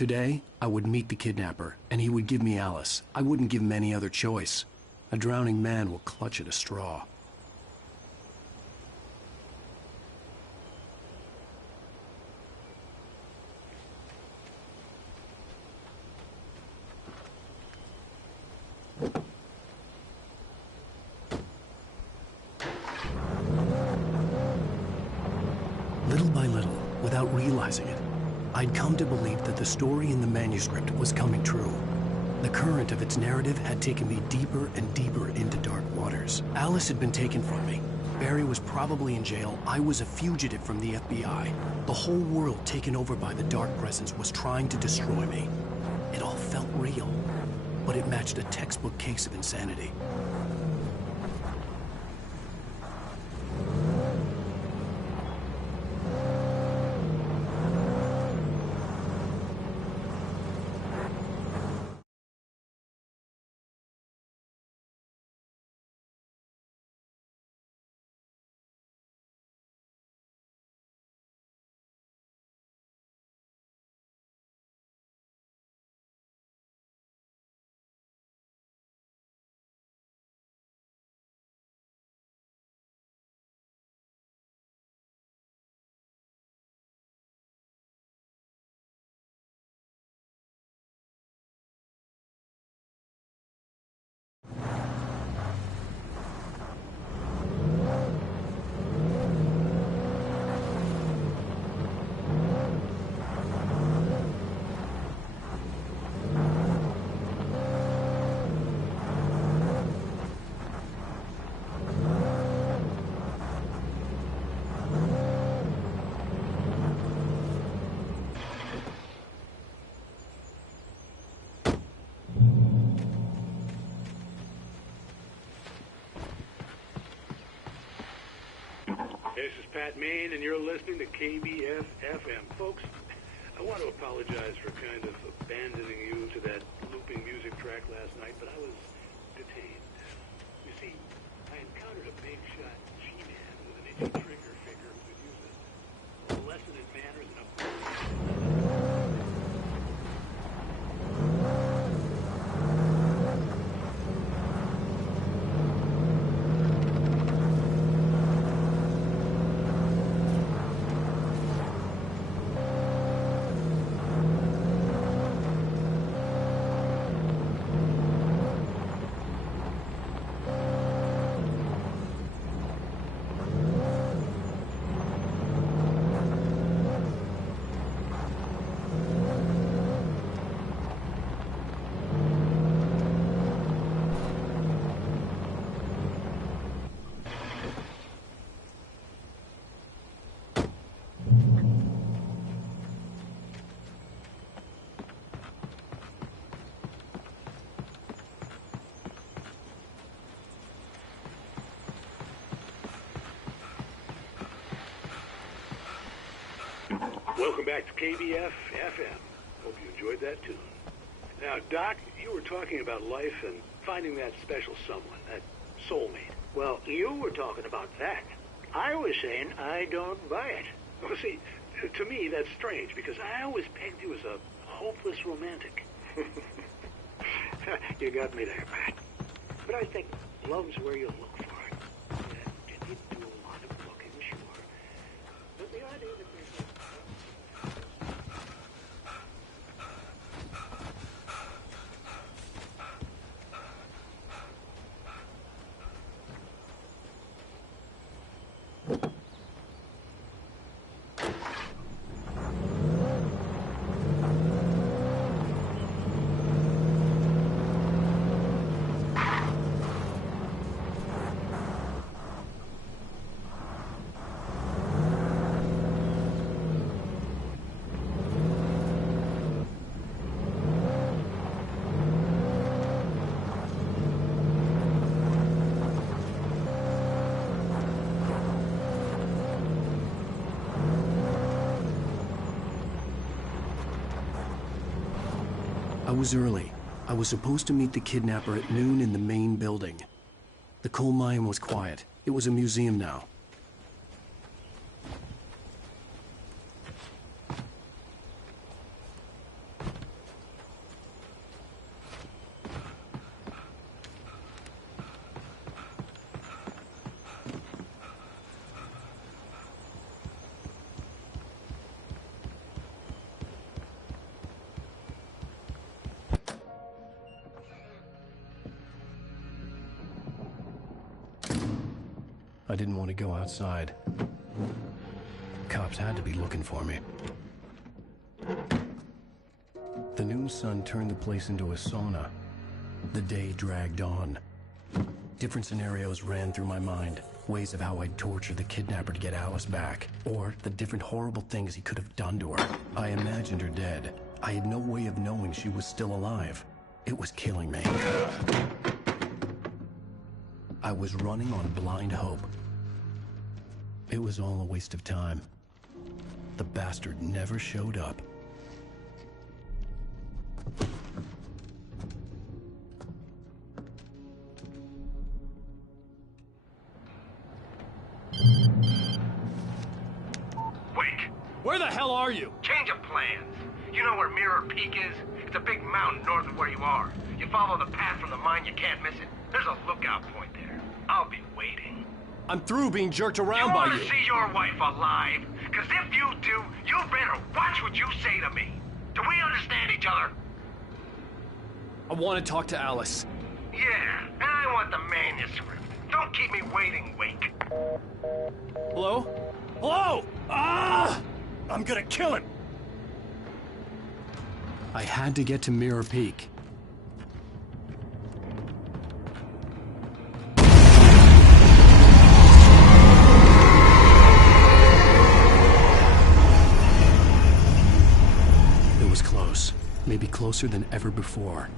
Today, I would meet the kidnapper, and he would give me Alice. I wouldn't give him any other choice. A drowning man will clutch at a straw. Little by little, without realizing it, I'd come to believe that the story in the manuscript was coming true. The current of its narrative had taken me deeper and deeper into dark waters. Alice had been taken from me. Barry was probably in jail. I was a fugitive from the FBI. The whole world taken over by the Dark Presence was trying to destroy me. It all felt real, but it matched a textbook case of insanity. This is Pat Main, and you're listening to KBF-FM. Folks, I want to apologize for kind of abandoning you to that looping music track last night, but I was detained. You see, I encountered a big shot G-man with an itchy trigger finger who could use a lesson in manners and a... Welcome back to KBF-FM. Hope you enjoyed that tune. Now, Doc, you were talking about life and finding that special someone, that soulmate. Well, you were talking about that. I was saying I don't buy it. Well, see, to me, that's strange, because I always pegged you as a hopeless romantic. You got me there, Pat. But I think love's where you look for it. And you need to do a lot of looking, sure. But the idea that there's... I was early. I was supposed to meet the kidnapper at noon in the main building. The coal mine was quiet. It was a museum now. I didn't want to go outside. Cops had to be looking for me. The noon sun turned the place into a sauna. The day dragged on. Different scenarios ran through my mind. Ways of how I'd torture the kidnapper to get Alice back. Or the different horrible things he could have done to her. I imagined her dead. I had no way of knowing she was still alive. It was killing me. I was running on blind hope. It was all a waste of time. The bastard never showed up. Where the hell are you? Change of plans. You know where Mirror Peak is? It's a big mountain north of where you are. You follow the path from the mine, you can't miss it. There's a lookout point there. I'll be waiting. I'm through being jerked around by you. You want to see your wife alive? Because if you do, you better watch what you say to me. Do we understand each other? I want to talk to Alice. Yeah, and I want the manuscript. Don't keep me waiting, Wake. Hello? Hello? Ah! I'm gonna kill him! I had to get to Mirror Peak. It was close. Maybe closer than ever before.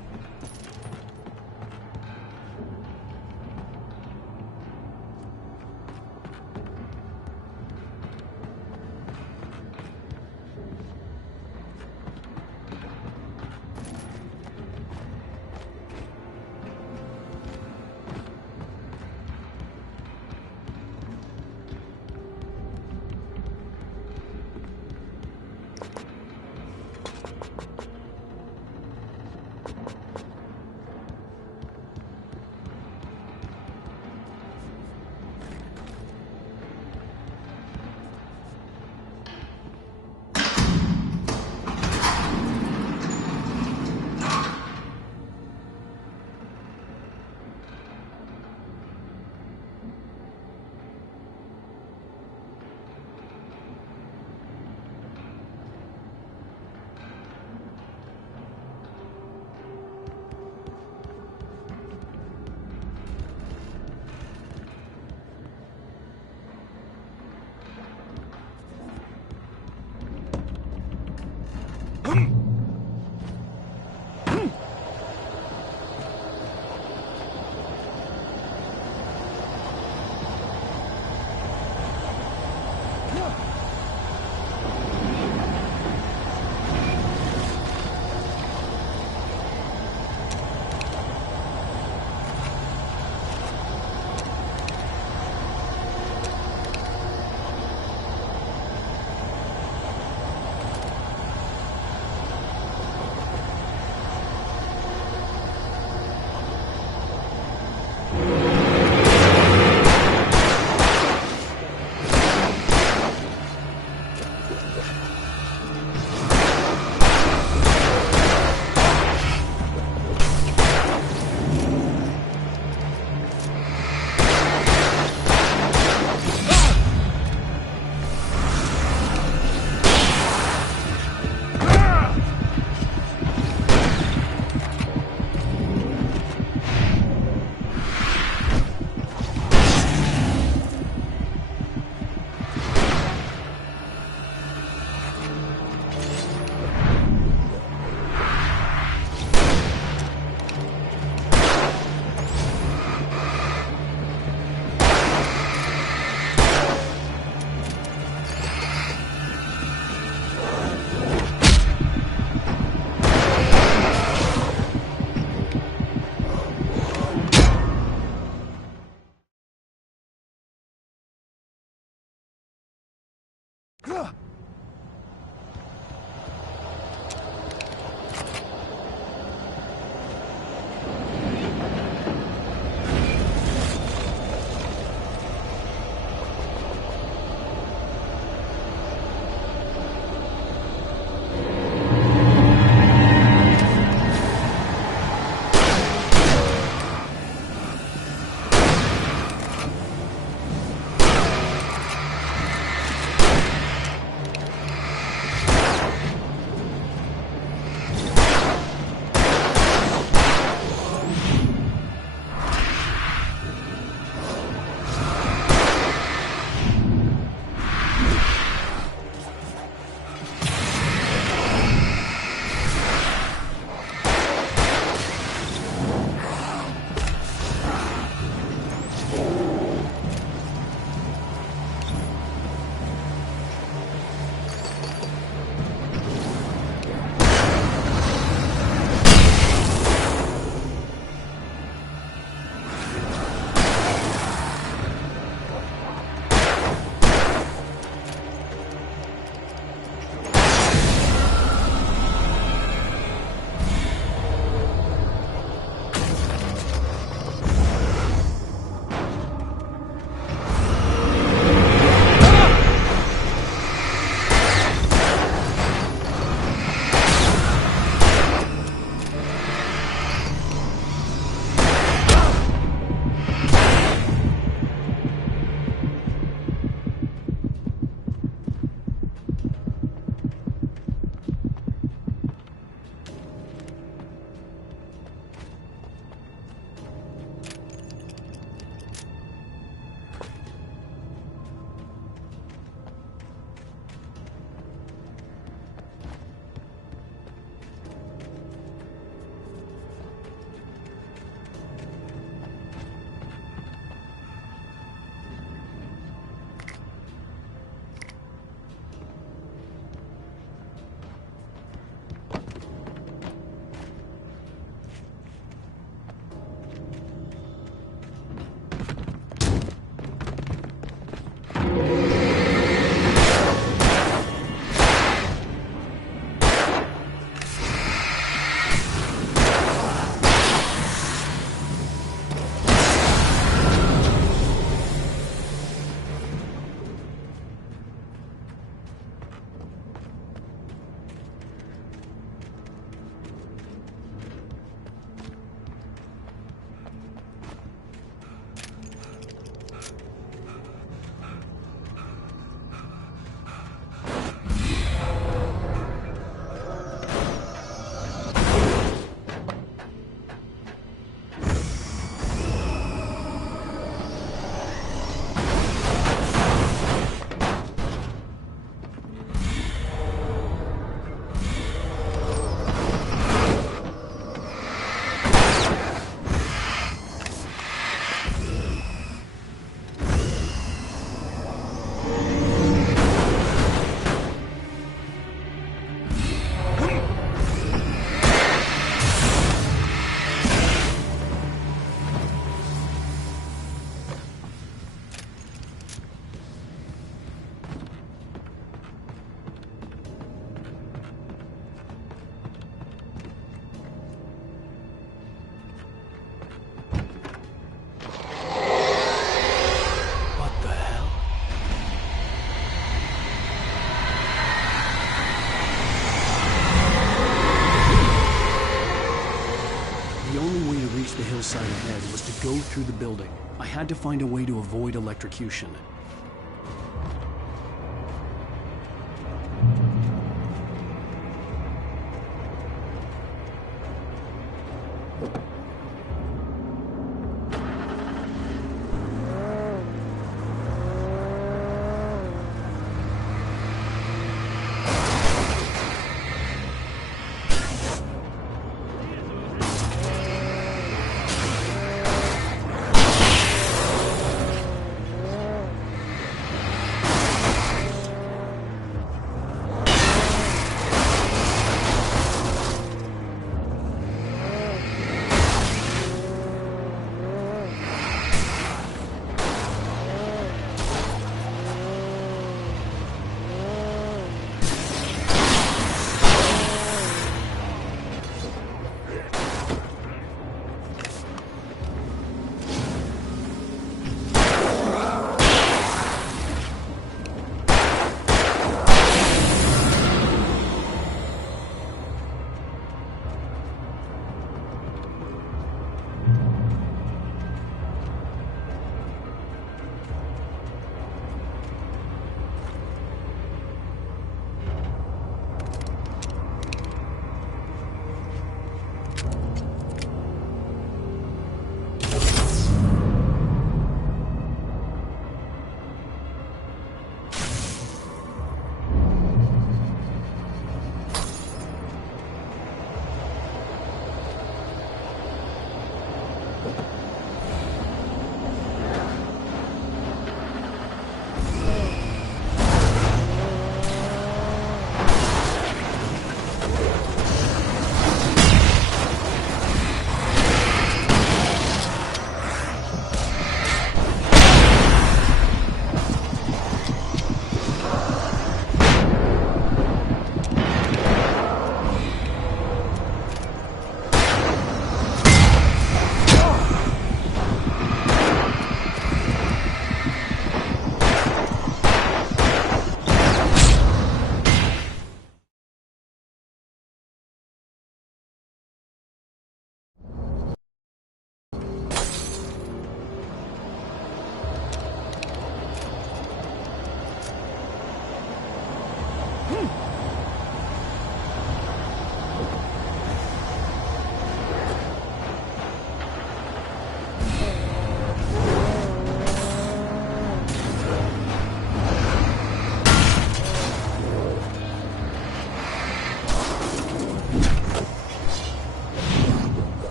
the side ahead was to go through the building. I had to find a way to avoid electrocution.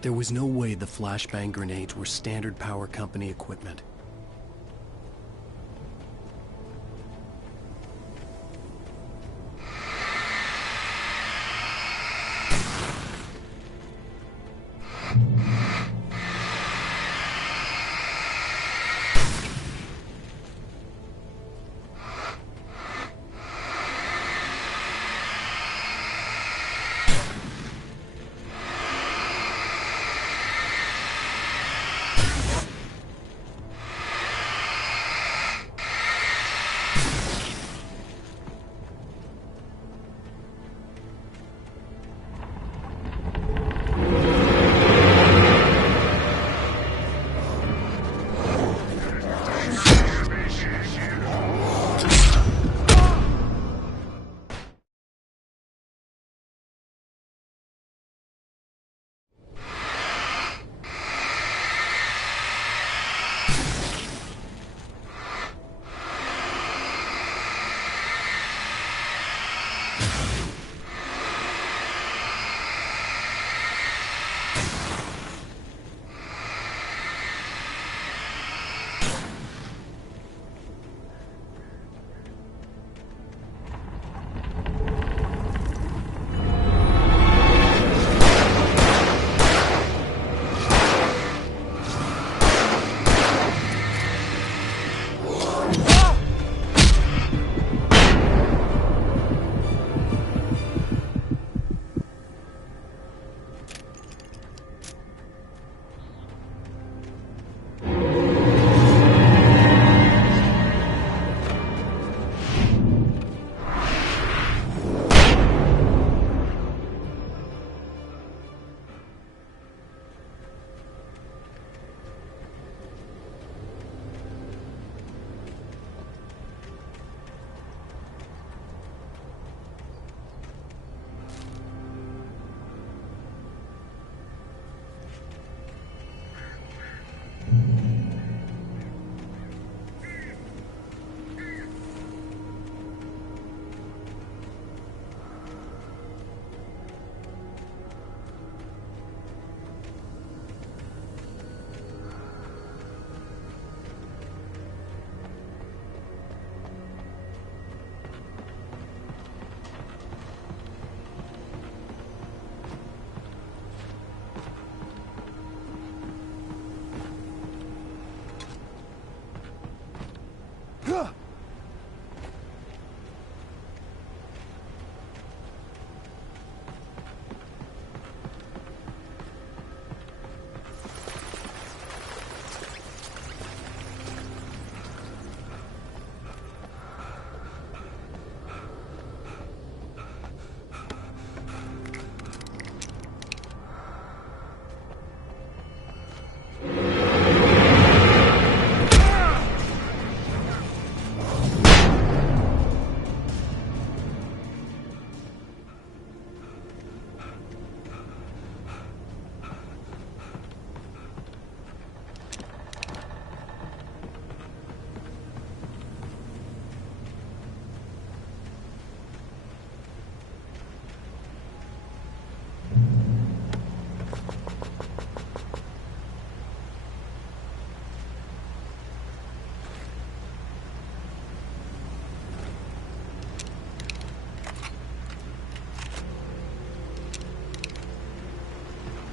There was no way the flashbang grenades were standard power company equipment.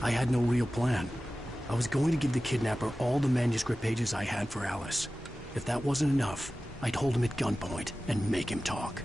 I had no real plan. I was going to give the kidnapper all the manuscript pages I had for Alice. If that wasn't enough, I'd hold him at gunpoint and make him talk.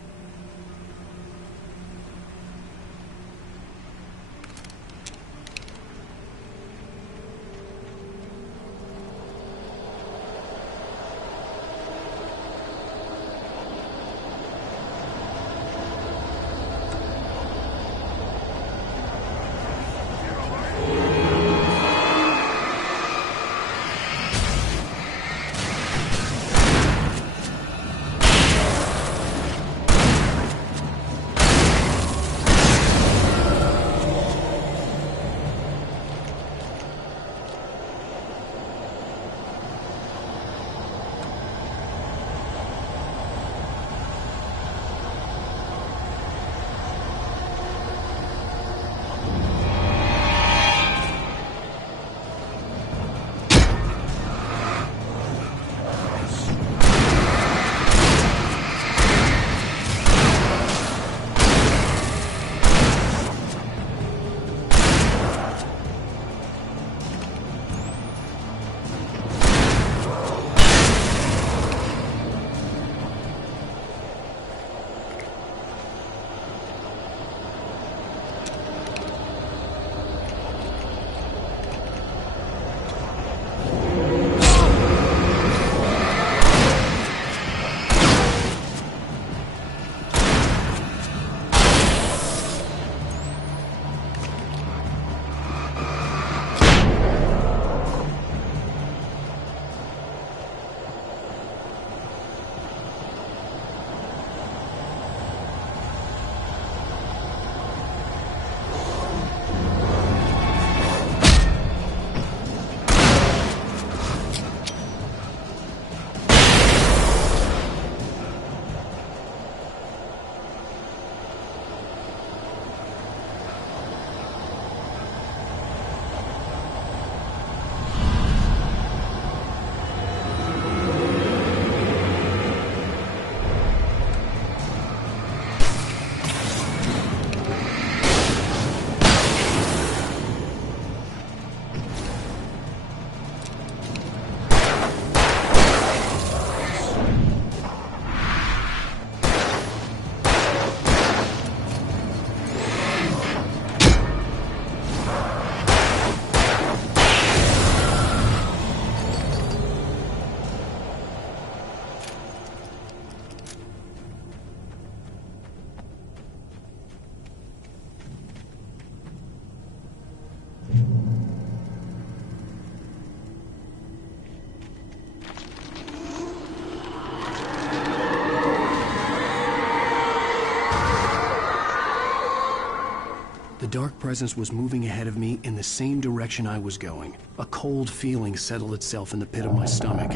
dark presence was moving ahead of me in the same direction I was going. A cold feeling settled itself in the pit of my stomach.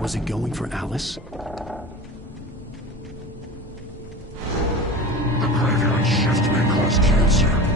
Was it going for Alice? The graveyard shift may cause cancer.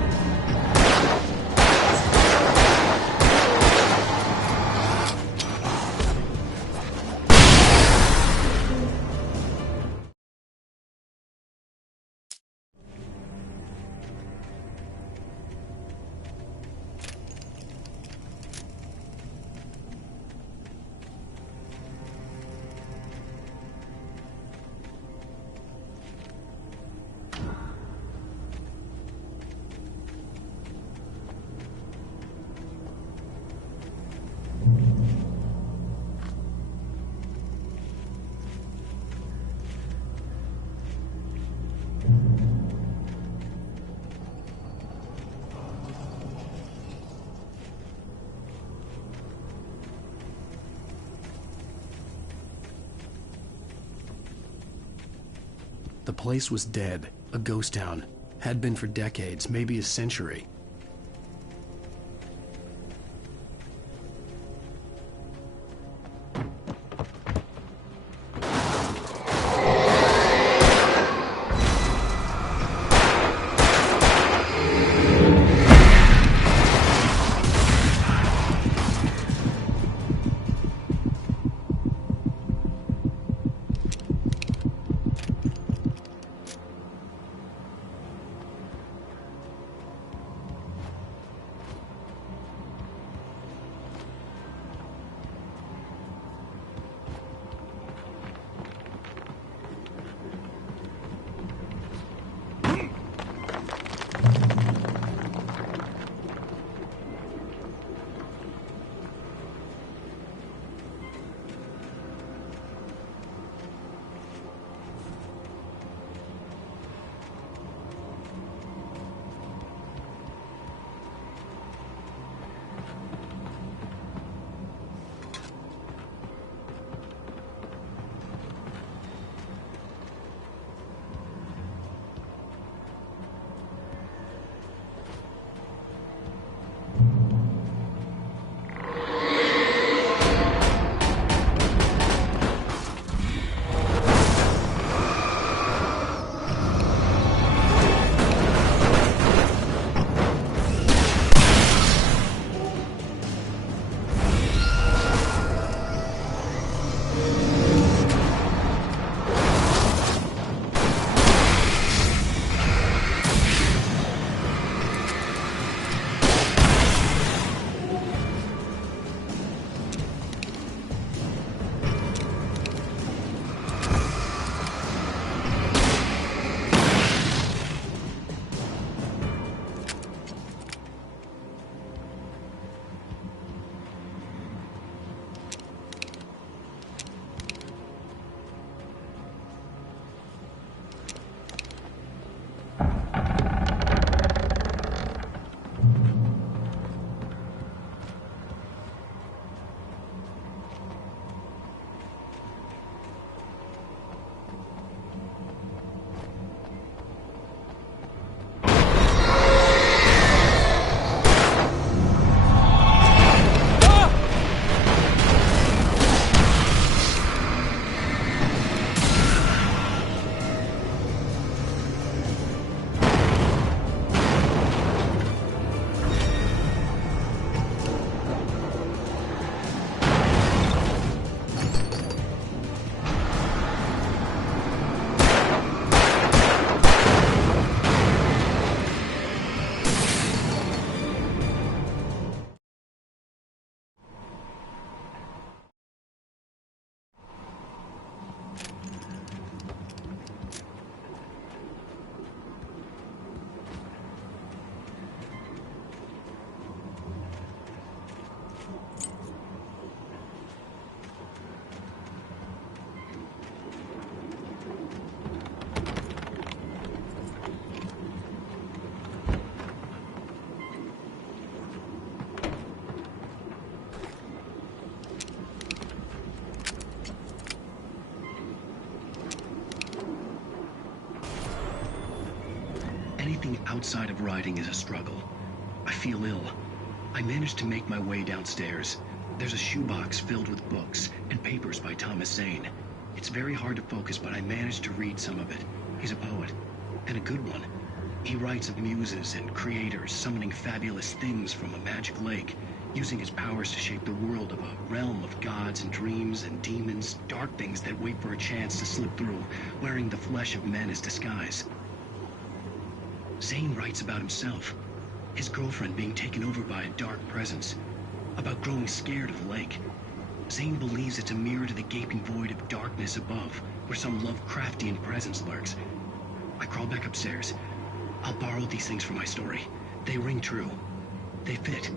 The place was dead, a ghost town. Had been for decades, maybe a century. outside of riding is a struggle. I feel ill. I managed to make my way downstairs. There's a shoebox filled with books and papers by Thomas Zane. It's very hard to focus, but I managed to read some of it. He's a poet, and a good one. He writes of muses and creators summoning fabulous things from a magic lake, using his powers to shape the world of a realm of gods and dreams and demons, dark things that wait for a chance to slip through, wearing the flesh of men as disguise. Zane writes about himself, his girlfriend being taken over by a dark presence, about growing scared of the lake. Zane believes it's a mirror to the gaping void of darkness above, where some Lovecraftian presence lurks. I crawl back upstairs. I'll borrow these things for my story. They ring true. They fit.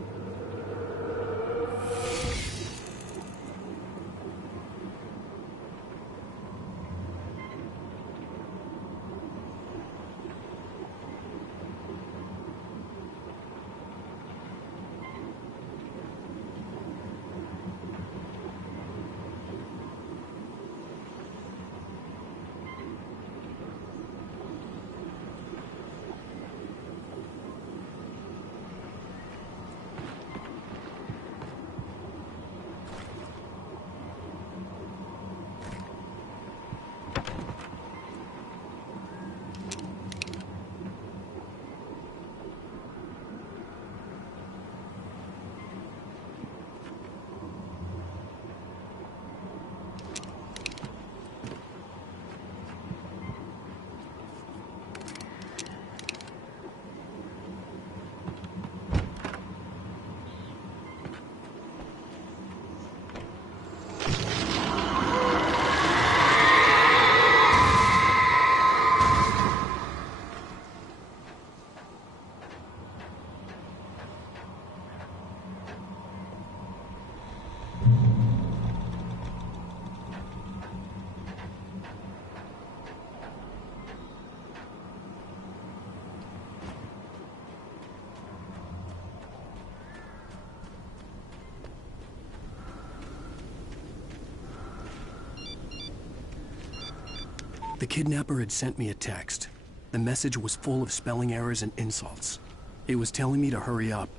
The kidnapper had sent me a text. The message was full of spelling errors and insults. It was telling me to hurry up.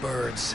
Birds.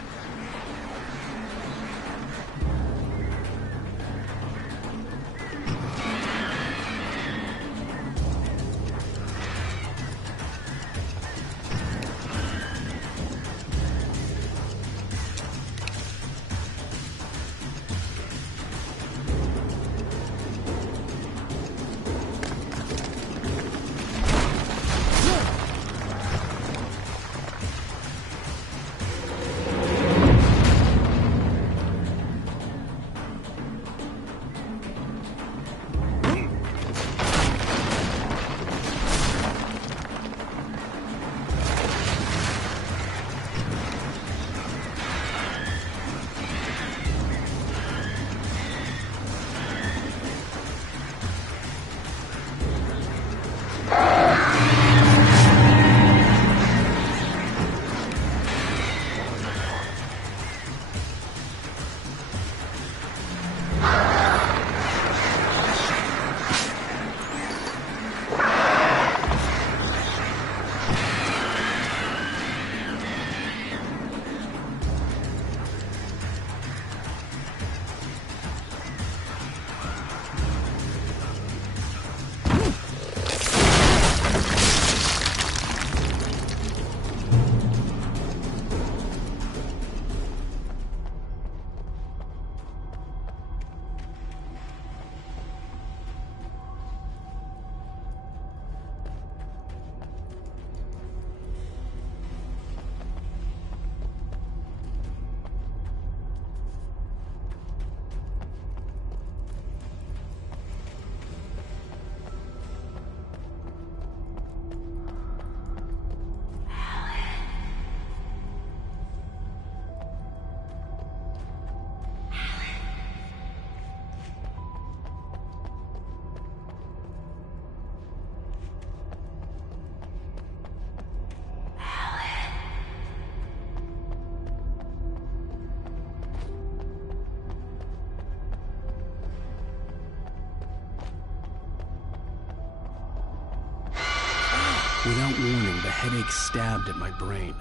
Without warning, the headache stabbed at my brain.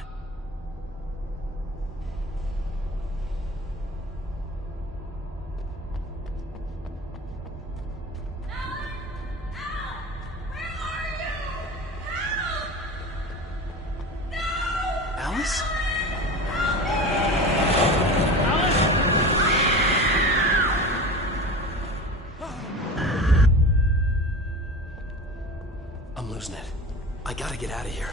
Alice? I'm losing it. I gotta get out of here.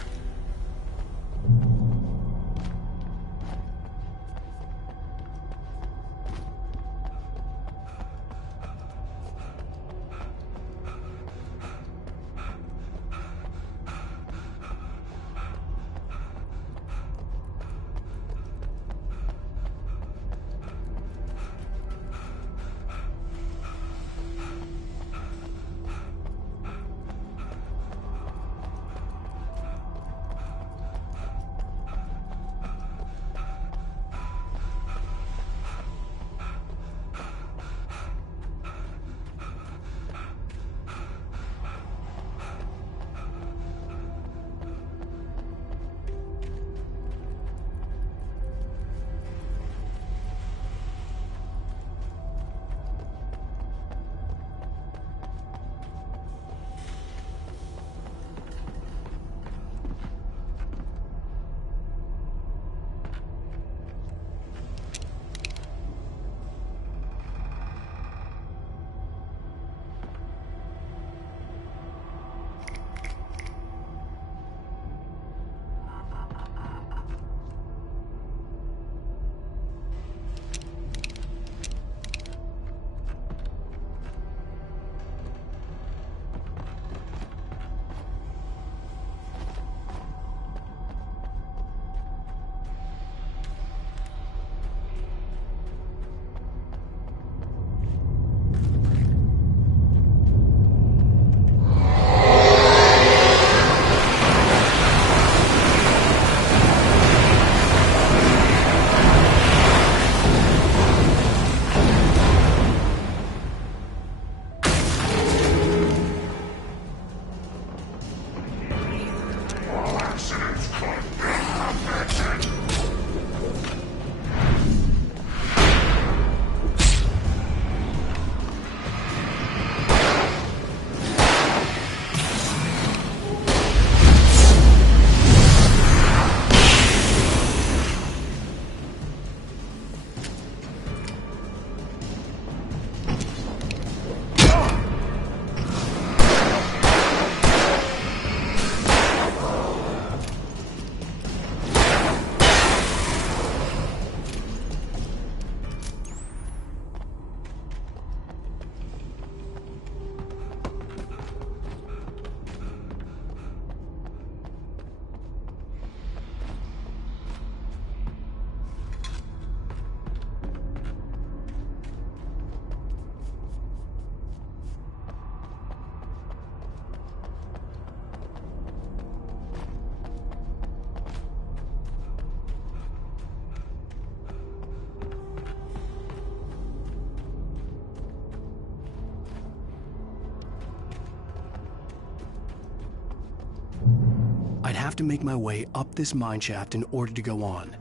I'd have to make my way up this mine shaft in order to go on.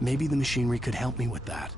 Maybe the machinery could help me with that.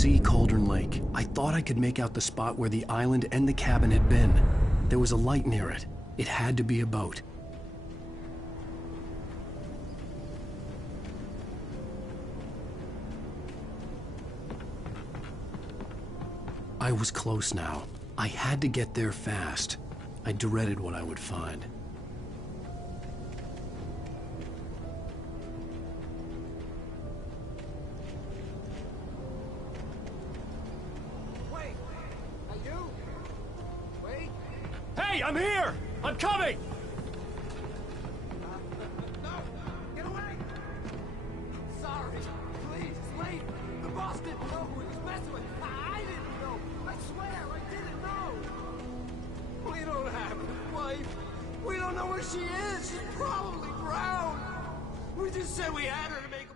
see Cauldron Lake. I thought I could make out the spot where the island and the cabin had been. There was a light near it. It had to be a boat. I was close now. I had to get there fast. I dreaded what I would find. Wait! Are you? Wait! Hey, I'm here! I'm coming! No! Get away! Sorry. Please, wait! The boss didn't know who he was messing with. I didn't know. I swear, I didn't know. We don't have his wife. We don't know where she is. She's probably drowned. We just said we had her to make a...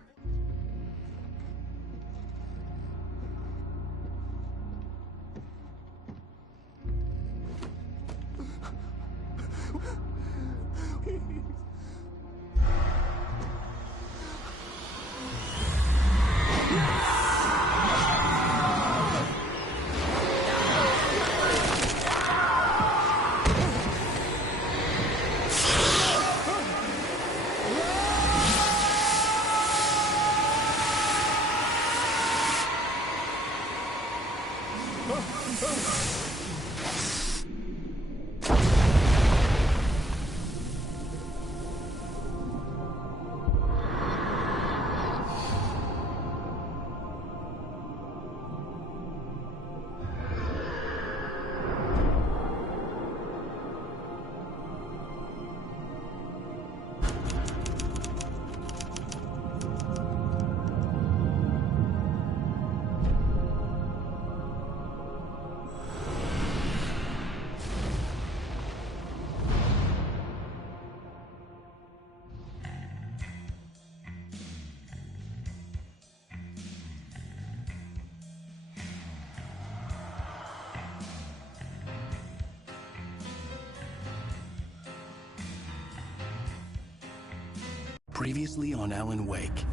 Previously on Alan Wake,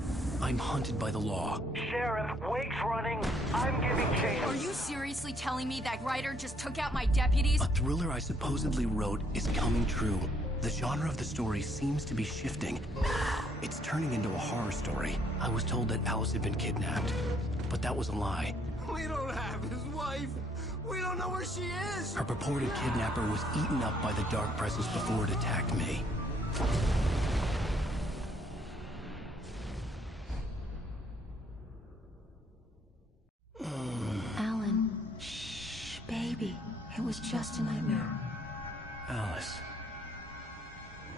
I'm hunted by the law. Sheriff, Wake's running. I'm giving chase. Are you seriously telling me that writer just took out my deputies? A thriller I supposedly wrote is coming true. The genre of the story seems to be shifting. It's turning into a horror story. I was told that Alice had been kidnapped, but that was a lie. We don't have his wife. We don't know where she is. Her purported kidnapper was eaten up by the dark presence before it attacked me. Alan, shh, baby. It was just a nightmare. Alice.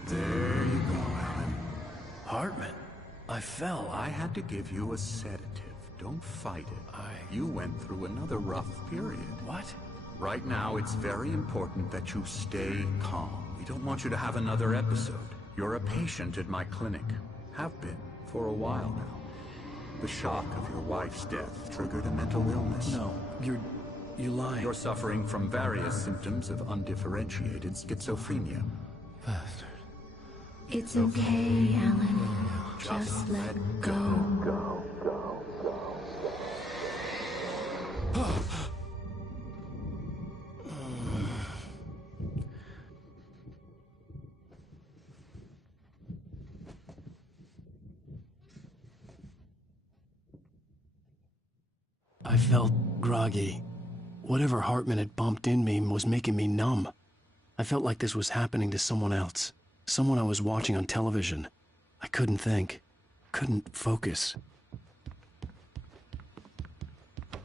There you go, Alan. Hartman. I fell. I had to give you a sedative. Don't fight it. You went through another rough period. What? Right now, it's very important that you stay calm. We don't want you to have another episode. You're a patient at my clinic. Have been for a while now. The shock of your wife's death triggered a mental illness. No, you're lying. You're suffering from various symptoms of undifferentiated schizophrenia. Bastard. It's okay, Alan. Just let go. I felt groggy. Whatever Hartman had bumped in me was making me numb. I felt like this was happening to someone else. Someone I was watching on television. I couldn't think. Couldn't focus.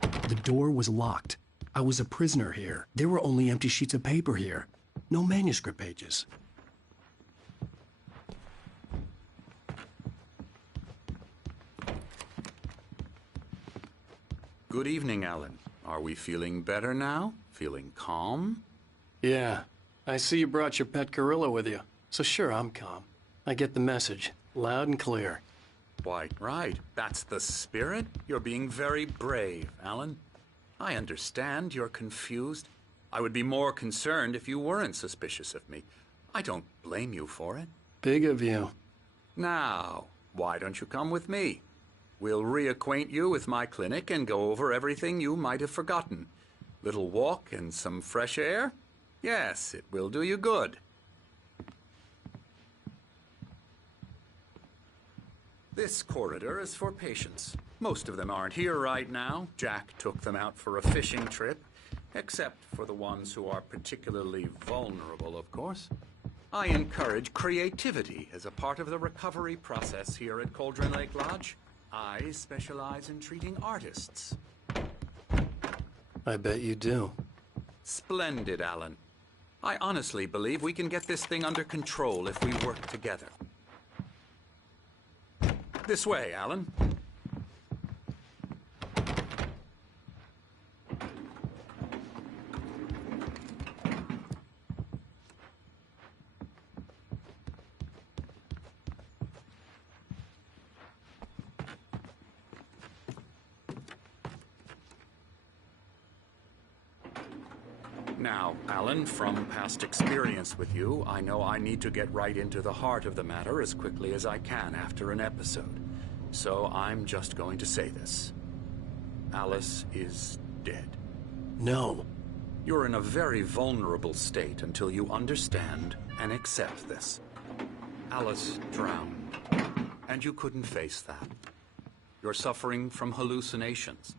The door was locked. I was a prisoner here. There were only empty sheets of paper here. No manuscript pages. Good evening, Alan. Are we feeling better now? Feeling calm? Yeah. I see you brought your pet gorilla with you. So sure, I'm calm. I get the message. Loud and clear. Quite right. That's the spirit. You're being very brave, Alan. I understand you're confused. I would be more concerned if you weren't suspicious of me. I don't blame you for it. Big of you. Now, why don't you come with me? We'll reacquaint you with my clinic and go over everything you might have forgotten. Little walk and some fresh air? Yes, it will do you good. This corridor is for patients. Most of them aren't here right now. Jack took them out for a fishing trip, except for the ones who are particularly vulnerable, of course. I encourage creativity as a part of the recovery process here at Cauldron Lake Lodge. I specialize in treating artists. I bet you do. Splendid, Alan. I honestly believe we can get this thing under control if we work together. This way, Alan. Now, Alan, from past experience with you, I know I need to get right into the heart of the matter as quickly as I can after an episode. So I'm just going to say this. Alice is dead. No. You're in a very vulnerable state until you understand and accept this. Alice drowned, and you couldn't face that. You're suffering from hallucinations,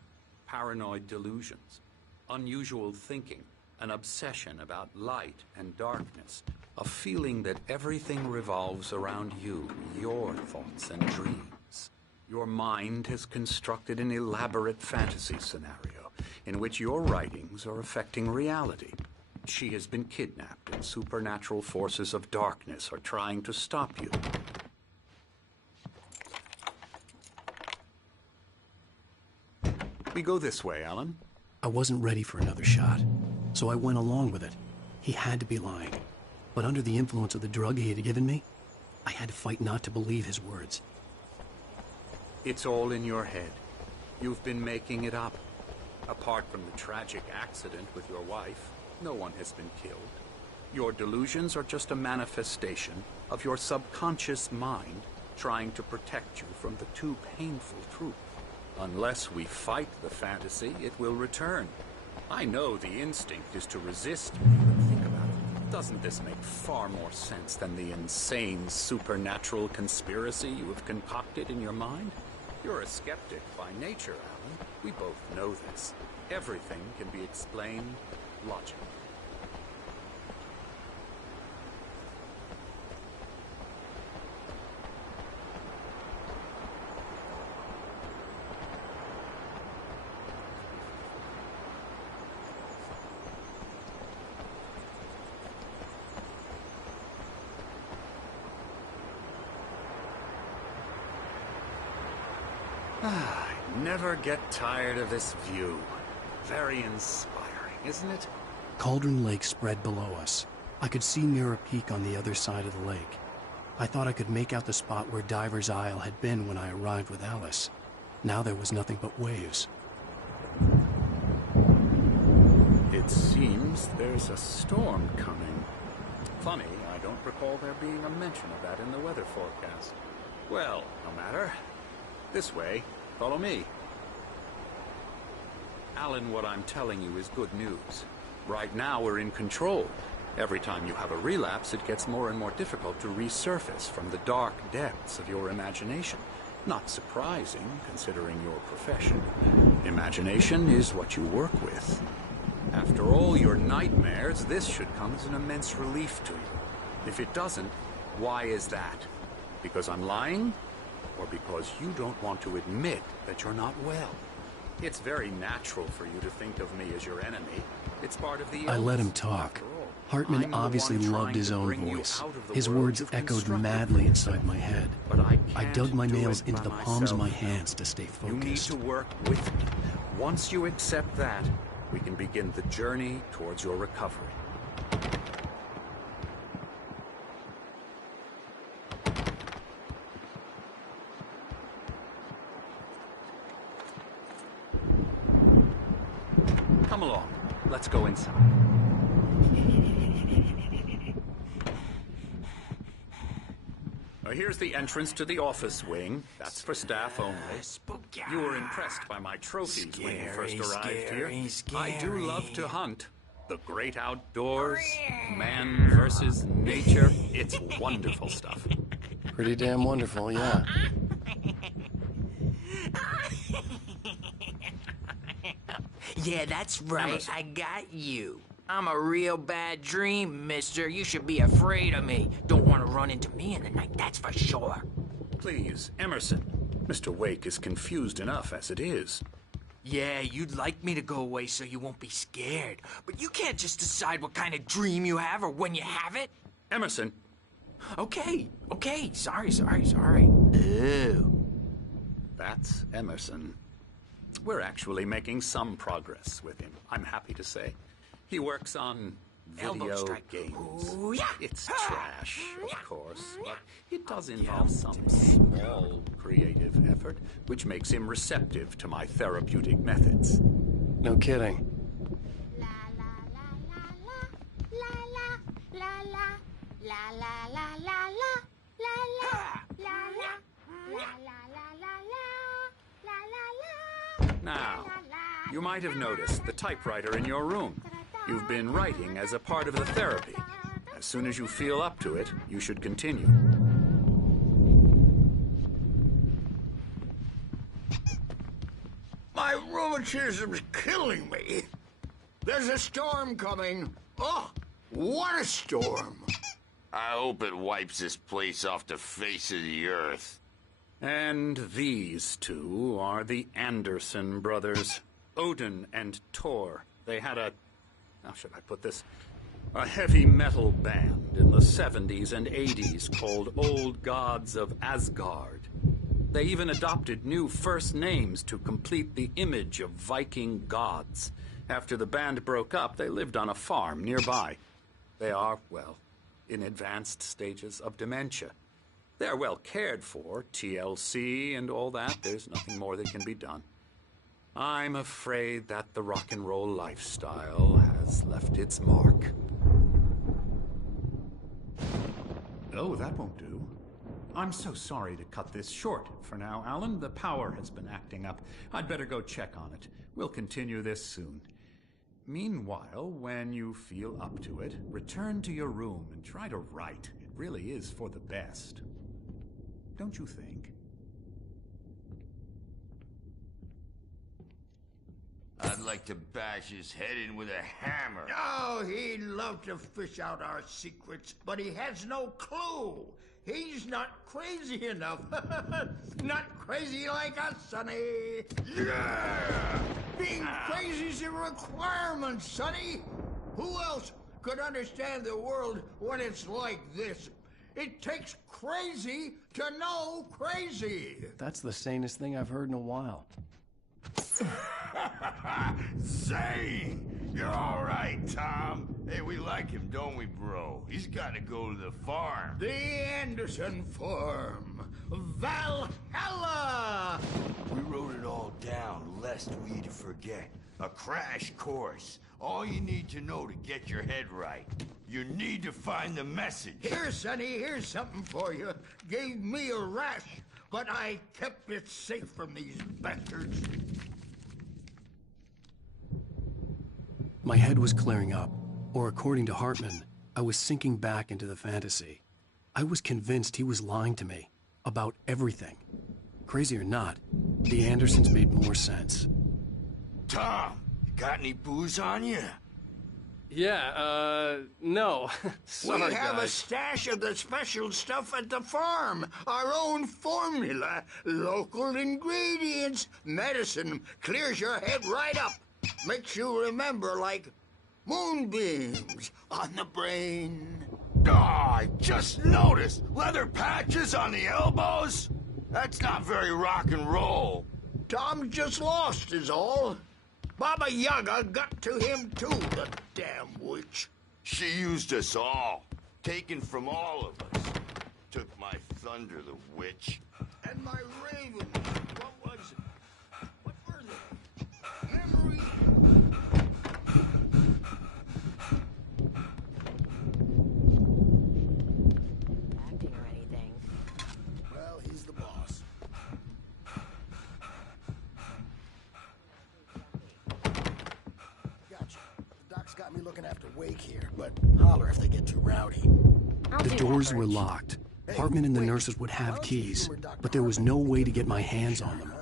paranoid delusions, unusual thinking, an obsession about light and darkness, a feeling that everything revolves around you, your thoughts and dreams. Your mind has constructed an elaborate fantasy scenario in which your writings are affecting reality. She has been kidnapped and supernatural forces of darkness are trying to stop you. We go this way, Alan. I wasn't ready for another shot, so I went along with it. He had to be lying. But under the influence of the drug he had given me, I had to fight not to believe his words. It's all in your head. You've been making it up. Apart from the tragic accident with your wife, no one has been killed. Your delusions are just a manifestation of your subconscious mind trying to protect you from the too painful truth. Unless we fight the fantasy, it will return. I know the instinct is to resist, but think about it. Doesn't this make far more sense than the insane supernatural conspiracy you have concocted in your mind? You're a skeptic by nature, Alan. We both know this. Everything can be explained logically. I never get tired of this view. Very inspiring, isn't it? Cauldron Lake spread below us. I could see Mirror Peak on the other side of the lake. I thought I could make out the spot where Diver's Isle had been when I arrived with Alice. Now there was nothing but waves. It seems there's a storm coming. Funny, I don't recall there being a mention of that in the weather forecast. Well, no matter. This way. Follow me. Alan, what I'm telling you is good news. Right now, we're in control. Every time you have a relapse, it gets more and more difficult to resurface from the dark depths of your imagination. Not surprising, considering your profession. Imagination is what you work with. After all your nightmares, this should come as an immense relief to you. If it doesn't, why is that? Because I'm lying? Or because you don't want to admit that you're not well? It's very natural for you to think of me as your enemy. It's part of the illness. I let him talk. Hartman obviously loved his own voice. His words echoed madly inside my head. But I dug my nails into the palms of my hands to stay focused. You need to work with me. Once you accept that, we can begin the journey towards your recovery. Come along. Let's go inside. Here's the entrance to the office wing. That's for staff only. You were impressed by my trophies when you first arrived here. I do love to hunt. The great outdoors, man versus nature. It's wonderful stuff. Pretty damn wonderful, yeah. Yeah, that's right. Emerson. I got you. I'm a real bad dream, mister. You should be afraid of me. Don't want to run into me in the night, that's for sure. Please, Emerson. Mr. Wake is confused enough as it is. Yeah, you'd like me to go away so you won't be scared. But you can't just decide what kind of dream you have or when you have it. Emerson. Okay. Sorry. Ooh. That's Emerson. We're actually making some progress with him, I'm happy to say. He works on video games. Ooh, yeah. It's trash, of course, but it does involve some small creative effort, which makes him receptive to my therapeutic methods. No kidding. Now, you might have noticed the typewriter in your room. You've been writing as a part of the therapy. As soon as you feel up to it, you should continue. My rheumatism's killing me. There's a storm coming. Oh, what a storm. I hope it wipes this place off the face of the earth. And these two are the Anderson brothers, Odin and Thor. They had a, how should I put this, a heavy metal band in the 70s and 80s called Old Gods of Asgard. They even adopted new first names to complete the image of Viking gods. After the band broke up, they lived on a farm nearby. They are, well, in advanced stages of dementia. They're well cared for, TLC and all that. There's nothing more that can be done. I'm afraid that the rock and roll lifestyle has left its mark. Oh, that won't do. I'm so sorry to cut this short for now, Alan. The power has been acting up. I'd better go check on it. We'll continue this soon. Meanwhile, when you feel up to it, return to your room and try to write. It really is for the best. Don't you think? I'd like to bash his head in with a hammer. Oh, he'd love to fish out our secrets, but he has no clue. He's not crazy enough. Not crazy like us, Sonny. Yeah! Being crazy's a requirement, Sonny. Who else could understand the world when it's like this? It takes crazy to know crazy. That's the sanest thing I've heard in a while. Zane! You're all right, Tom. Hey, we like him, don't we, bro? He's got to go to the farm. The Anderson farm. Valhalla! We wrote it all down, lest we forget. A crash course. All you need to know to get your head right. You need to find the message. Here, Sonny, here's something for you. Gave me a rash, but I kept it safe from these bastards. My head was clearing up, or according to Hartman, I was sinking back into the fantasy. I was convinced he was lying to me about everything. Crazy or not, the Andersons made more sense. Tom, you got any booze on you? Yeah, no. Sorry, We have guys. a stash of the special stuff at the farm. Our own formula. Local ingredients. Medicine clears your head right up. Makes you remember like moonbeams on the brain. Oh, I just noticed. Leather patches on the elbows? That's not very rock and roll. Tom just lost is all. Baba Yaga got to him too, the damn witch. She used us all. Taken from all of us. Took my thunder, the witch. And my raven. What were they? Memory. Acting or anything. The doors were locked. Hartman and the nurses would have keys, but there was no way to get my hands on them.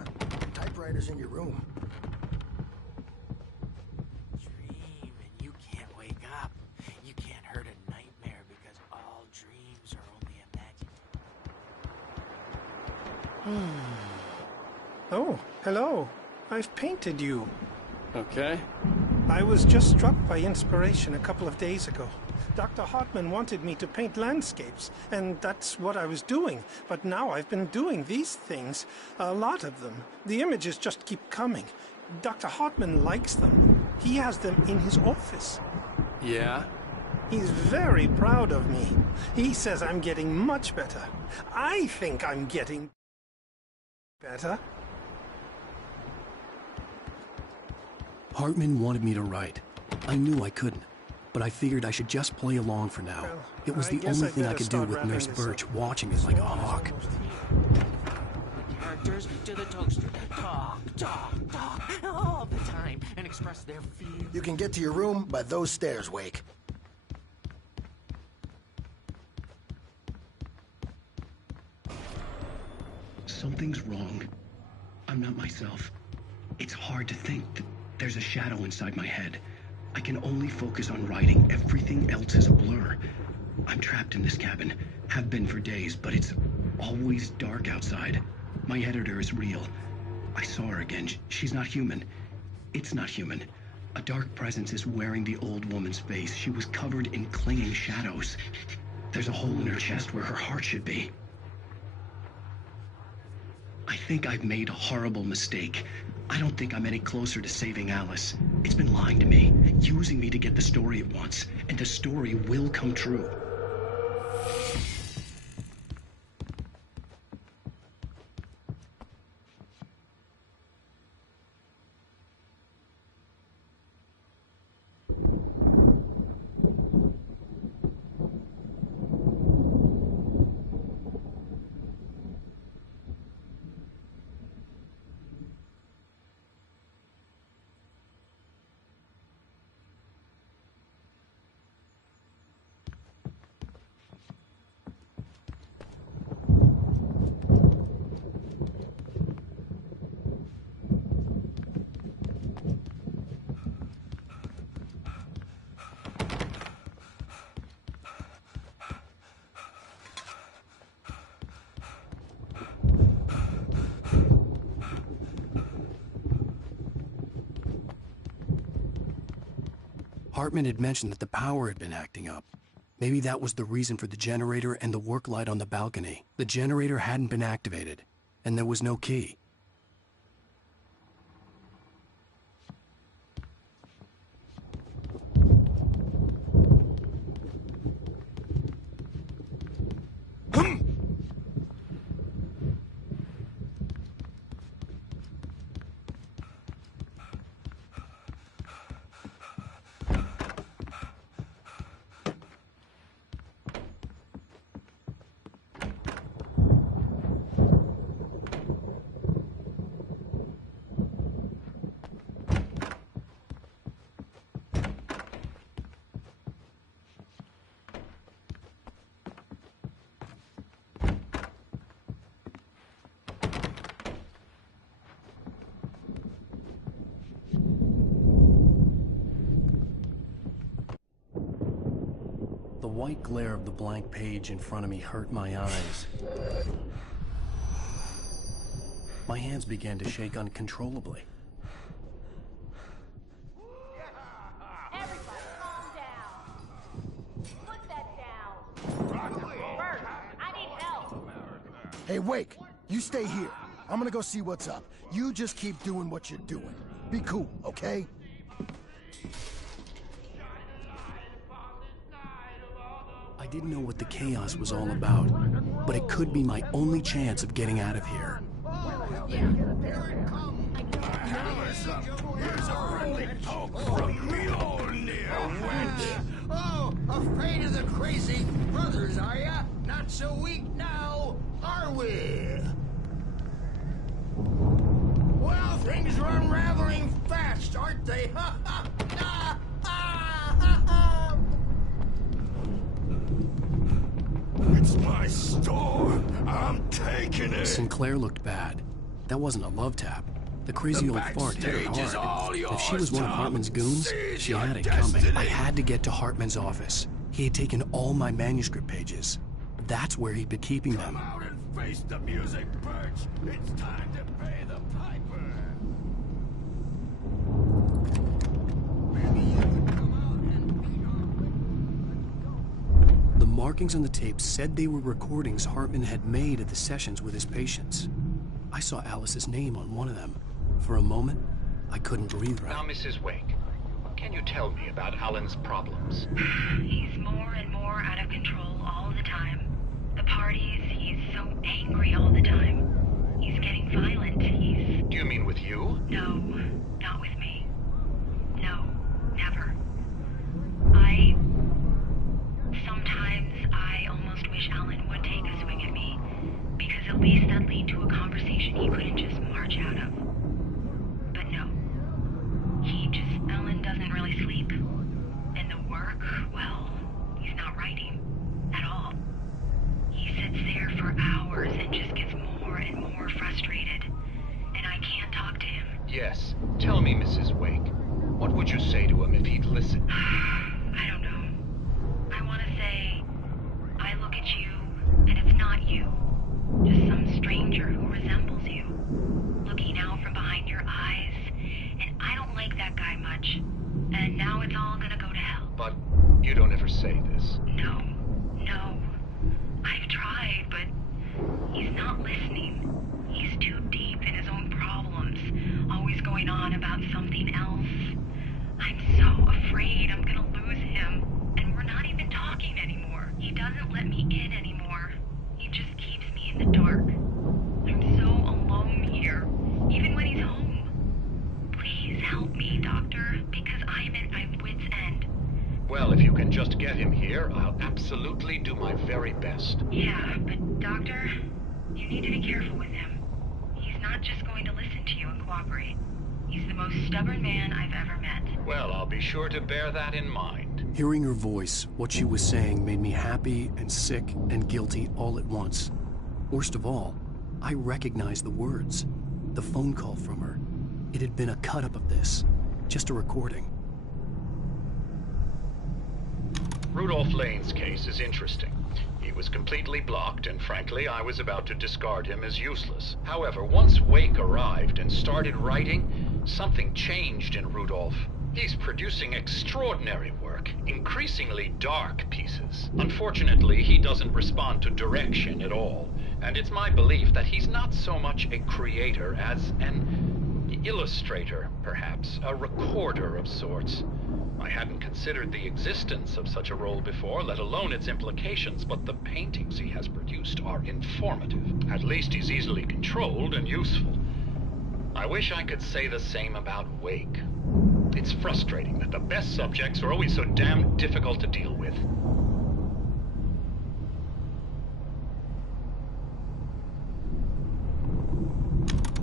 Typewriter's in your room. Dream and you can't wake up. You can't hurt a nightmare because all dreams are only imagined. Oh, hello. I've painted you. Okay. I was just struck by inspiration a couple of days ago. Dr. Hartman wanted me to paint landscapes, and that's what I was doing. But now I've been doing these things, a lot of them. The images just keep coming. Dr. Hartman likes them. He has them in his office. Yeah? He's very proud of me. He says I'm getting much better. I think I'm getting better. Hartman wanted me to write. I knew I couldn't, but I figured I should just play along for now. Well, it was I the guess only I'd thing I better could do start with wrapping Nurse this Birch up. watching me like a hawk. Characters to the toaster. Talk, talk, talk all the time and express their feelings. You can get to your room by those stairs, Wake. Something's wrong. I'm not myself. It's hard to think that there's a shadow inside my head. I can only focus on writing. Everything else is a blur. I'm trapped in this cabin. Have been for days, but it's always dark outside. My editor is real. I saw her again. She's not human. It's not human. A dark presence is wearing the old woman's face. She was covered in clinging shadows. There's a hole in her chest where her heart should be. I think I've made a horrible mistake. I don't think I'm any closer to saving Alice. It's been lying to me, using me to get the story it wants, and the story will come true. Hartman had mentioned that the power had been acting up. Maybe that was the reason for the generator and the work light on the balcony. The generator hadn't been activated, and there was no key. The white glare of the blank page in front of me hurt my eyes. My hands began to shake uncontrollably. Everybody calm down. Put that down. Bert, I need help. Hey, Wake, you stay here. I'm gonna go see what's up. You just keep doing what you're doing. Be cool, okay? I didn't know what the chaos was all about, but it could be my only chance of getting out of here. Here's a friendly poke from me old near wench. Oh, afraid of the crazy brothers, are ya? Not so weak now, are we? Well, things are unraveling fast, aren't they? Ha ha! Ah, ah, ha, ha. It's my store. I'm taking it. Sinclair looked bad. That wasn't a love tap. The crazy old fart hit her backstage is all hard. If she yours, was one of Tom. Hartman's goons, Seize she your had it destiny. coming. I had to get to Hartman's office. He had taken all my manuscript pages. That's where he'd been keeping them. Come out and face the music, Birch. It's time to pay the piper. The markings on the tape said they were recordings Hartman had made at the sessions with his patients. I saw Alice's name on one of them. For a moment, I couldn't breathe right. Now, Mrs. Wake, can you tell me about Alan's problems? He's more and more out of control all the time. The parties, he's so angry all the time. He's getting violent. Do you mean with you? No, not with me. No, never. Sometimes I almost wish Alan would take a swing at me, because at least that'd lead to a conversation he couldn't just march out of. But no. Alan doesn't really sleep. And the work, well, he's not writing at all. He sits there for hours and just gets more and more frustrated. And I can't talk to him. Yes. Tell me, Mrs. Wake, what would you say to him if he'd listen? I don't know. I want to say, I look at you, and it's not you. Just some stranger who resembles you. Looking out from behind your eyes, and I don't like that guy much. And now it's all gonna go to hell. But you don't ever say this. No. I've tried, but he's not listening. He's too deep in his own problems, always going on about something else. I'm so afraid I'm gonna lose him, and we're not even talking anymore. He doesn't let me in anymore. He just keeps me in the dark. I'm so alone here, even when he's home. Please help me, Doctor, because I'm at my wit's end. Well, if you can just get him here, I'll absolutely do my very best. Yeah, but Doctor, you need to be careful with him. He's not just going to listen to you and cooperate. He's the most stubborn man I've ever met. Well, I'll be sure to bear that in mind. Hearing her voice, what she was saying made me happy and sick and guilty all at once. Worst of all, I recognized the words. The phone call from her. It had been a cut-up of this. Just a recording. Rudolph Lane's case is interesting. He was completely blocked, and frankly, I was about to discard him as useless. However, once Wake arrived and started writing, something changed in Rudolph. He's producing extraordinary work, increasingly dark pieces. Unfortunately, he doesn't respond to direction at all, and it's my belief that he's not so much a creator as an illustrator, perhaps, a recorder of sorts. I hadn't considered the existence of such a role before, let alone its implications, but the paintings he has produced are informative. At least he's easily controlled and useful. I wish I could say the same about Wake. It's frustrating that the best subjects are always so damn difficult to deal with.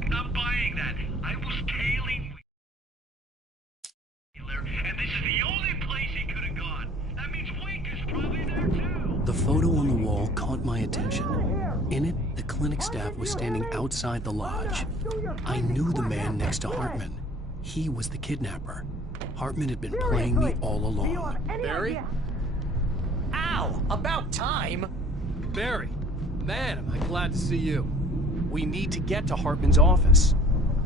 Not buying that. I was tailing and this is the only place he could have gone. That means Wake is probably there too. The photo on the wall caught my attention. In it, the clinic staff was standing outside the lodge. I knew the man next to Hartman. He was the kidnapper. Hartman had been playing me all along. Barry? Ow! About time! Barry, man, am I glad to see you. We need to get to Hartman's office.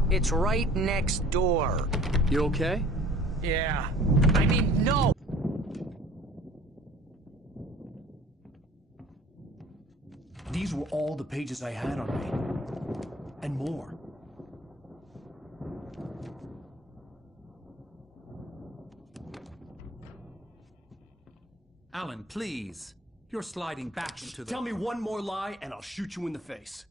It's right next door. You okay? Yeah. I mean, no! These were all the pages I had on me. And more. Alan, please. You're sliding back into the... Tell me one more lie and I'll shoot you in the face.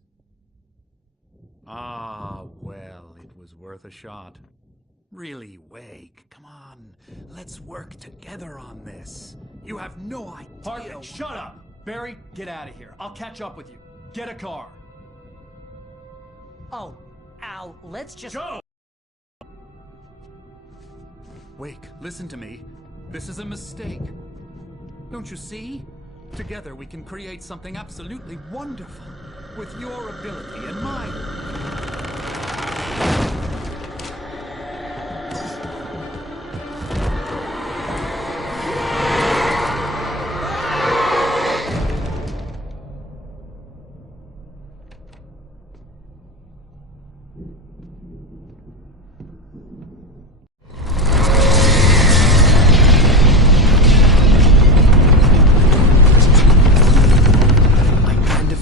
Ah, well, it was worth a shot. Really, Wake, come on. Let's work together on this. You have no idea... Hartman, shut up! Barry, get out of here. I'll catch up with you. Get a car. Oh, Al, let's just... Go! Wake, listen to me. This is a mistake. Don't you see? Together we can create something absolutely wonderful. With your ability and mine.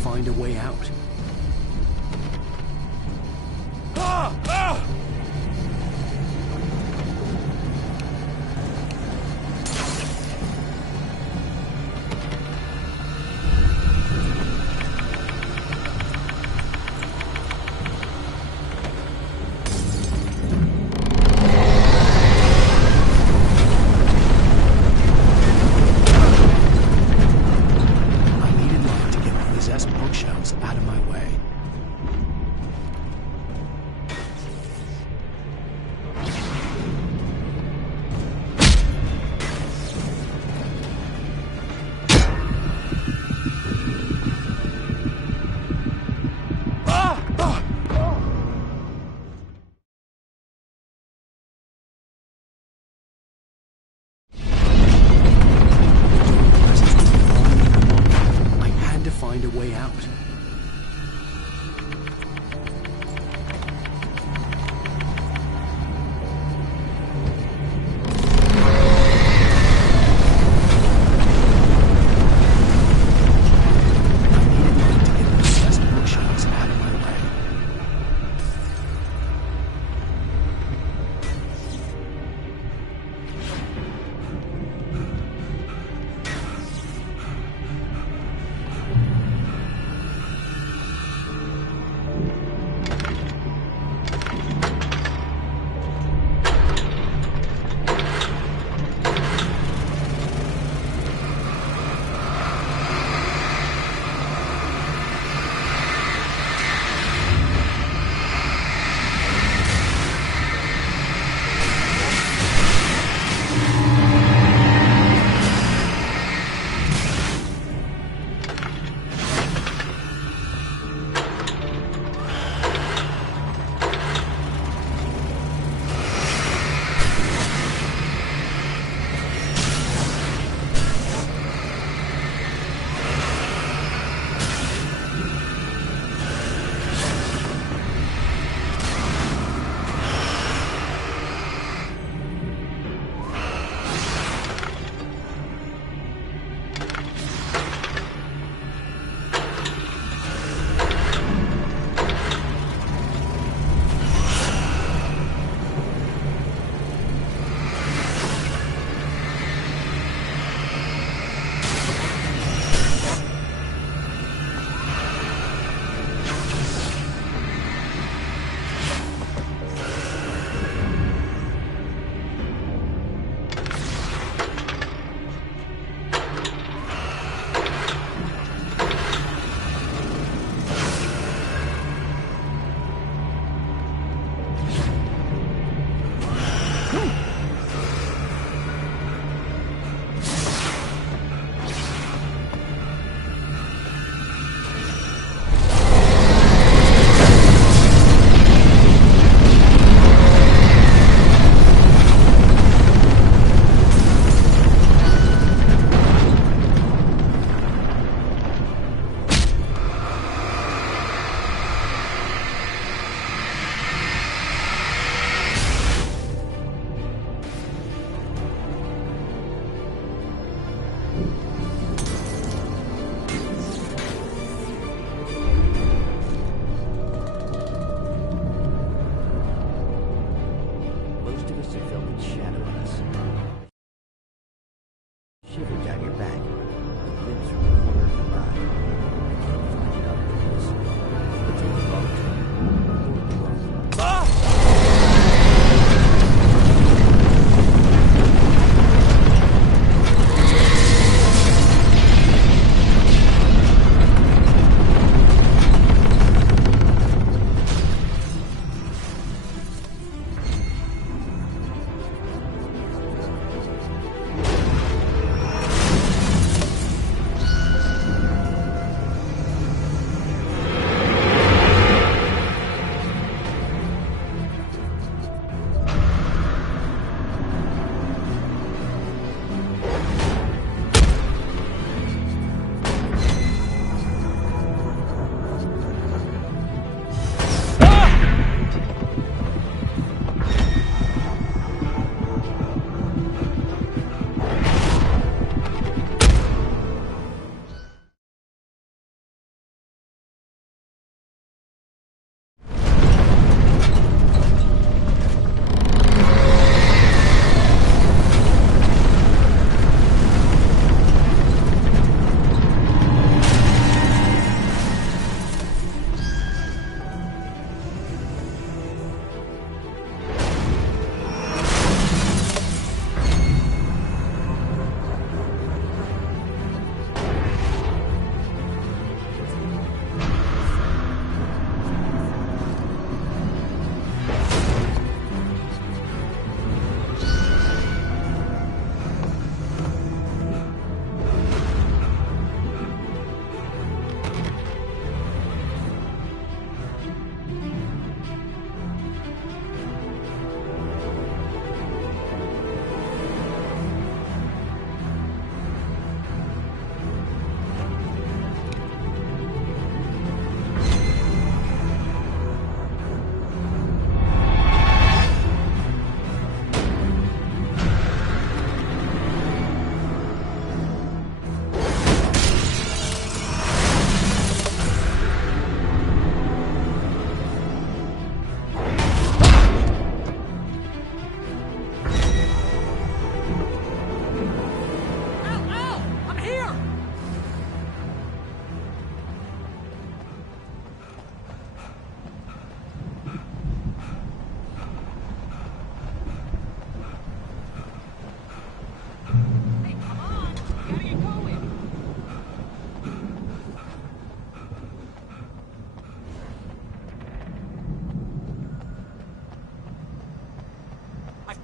Find a way out. Bookshelves out of my way. Find a way out.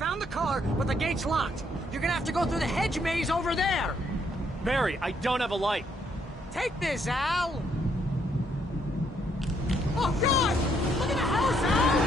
found the car, but the gate's locked. You're gonna have to go through the hedge maze over there. Barry, I don't have a light. Take this, Al. Oh, God! Look at the house, Al!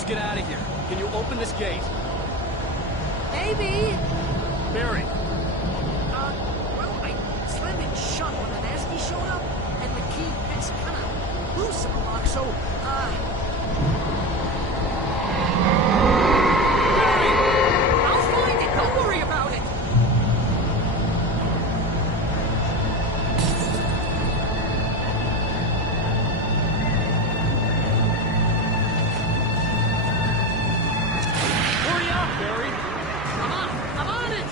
Let's get out of here. Can you open this gate? Maybe. Barry. Well, I slammed it shut when the nasty showed up, and the key fits kind of loose in the lock, so, Barry! I'll find it, don't worry about it! Hurry up, Barry! I'm on it!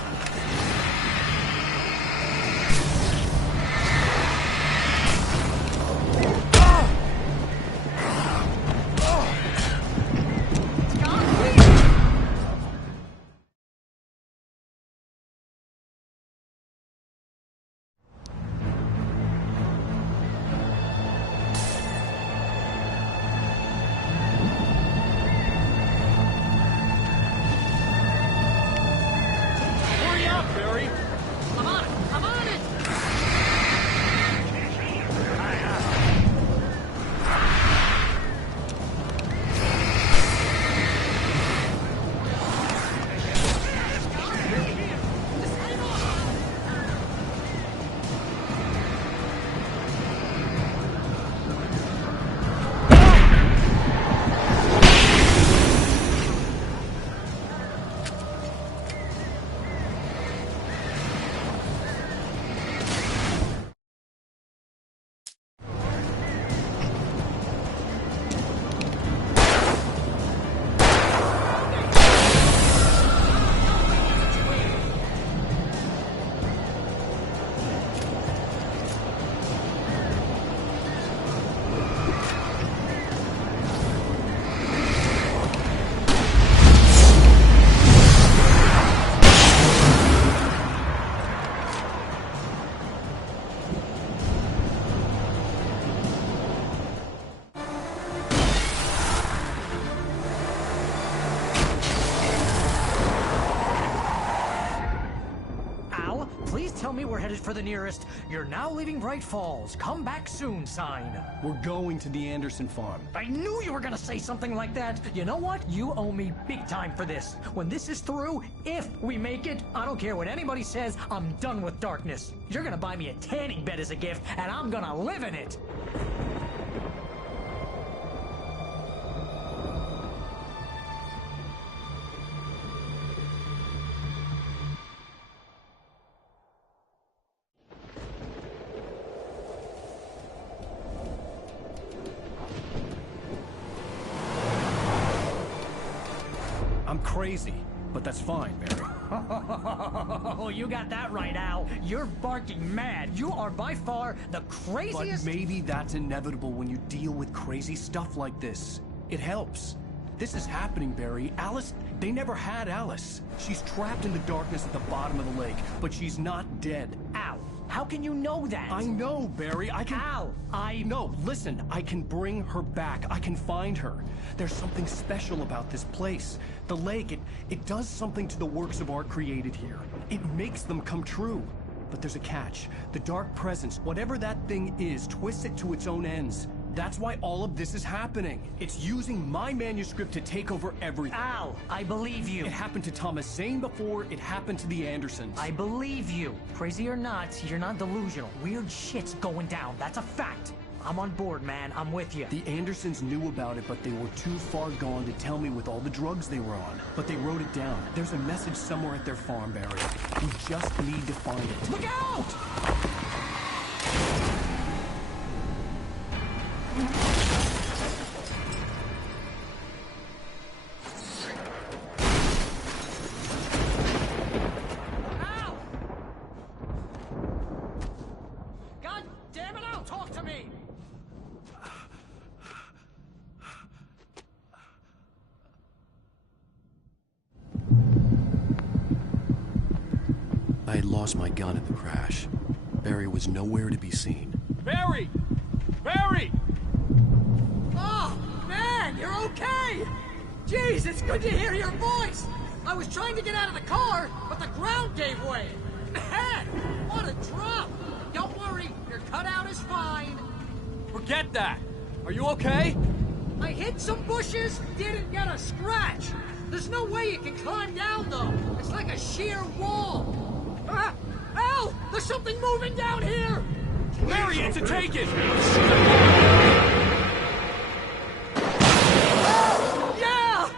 Hurry up, Barry! I'm on it! Al, please tell me we're headed for the nearest "You're now leaving Bright Falls. Come back soon" sign. We're going to the Anderson farm. I knew you were gonna say something like that. You know what? You owe me big time for this. When this is through, if we make it, I don't care what anybody says, I'm done with darkness. You're gonna buy me a tanning bed as a gift, and I'm gonna live in it. I'm crazy, but that's fine, Barry. Oh, you got that right, Al. You're barking mad. You are by far the craziest. But maybe that's inevitable when you deal with crazy stuff like this. It helps. This is happening, Barry. Alice, they never had Alice. She's trapped in the darkness at the bottom of the lake, but she's not dead. Al, how can you know that? I know, Barry. I can... Al, No, listen. I can bring her back. I can find her. There's something special about this place. The lake, it does something to the works of art created here. It makes them come true. But there's a catch. The dark presence, whatever that thing is, twists it to its own ends. That's why all of this is happening. It's using my manuscript to take over everything. Al, I believe you. It happened to Thomas Zane before, it happened to the Andersons. I believe you. Crazy or not, you're not delusional. Weird shit's going down. That's a fact. I'm on board, man. I'm with you. The Andersons knew about it, but they were too far gone to tell me with all the drugs they were on. But they wrote it down. There's a message somewhere at their farm, Barry. We just need to find it. Look out! Al! God damn it, Al, talk to me! I had lost my gun at the crash. Barry was nowhere to be seen. Barry! Barry! Oh, man, you're okay! Jeez, it's good to hear your voice! I was trying to get out of the car, but the ground gave way! Man, what a drop! Don't worry, your cutout is fine. Forget that! Are you okay? I hit some bushes, didn't get a scratch. There's no way you can climb down, though. It's like a sheer wall. Ah! Al! There's something moving down here! Barry, it's a take-it! Yeah!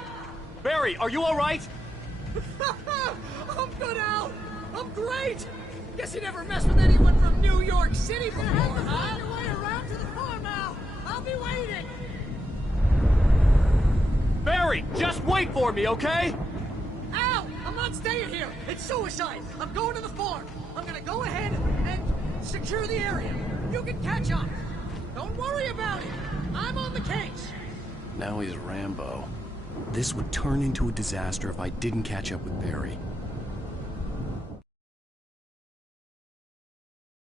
Barry, are you all right? I'm good, Al. I'm great. Guess you never messed with anyone from New York City before, huh? Find a way around to the farm, Al. I'll be waiting. Barry, just wait for me, okay? Al, I'm not staying here. It's suicide. I'm going to the farm. I'm gonna go ahead and secure the area. You can catch up. Don't worry about it. I'm on the case. Now he's Rambo. This would turn into a disaster if I didn't catch up with Barry.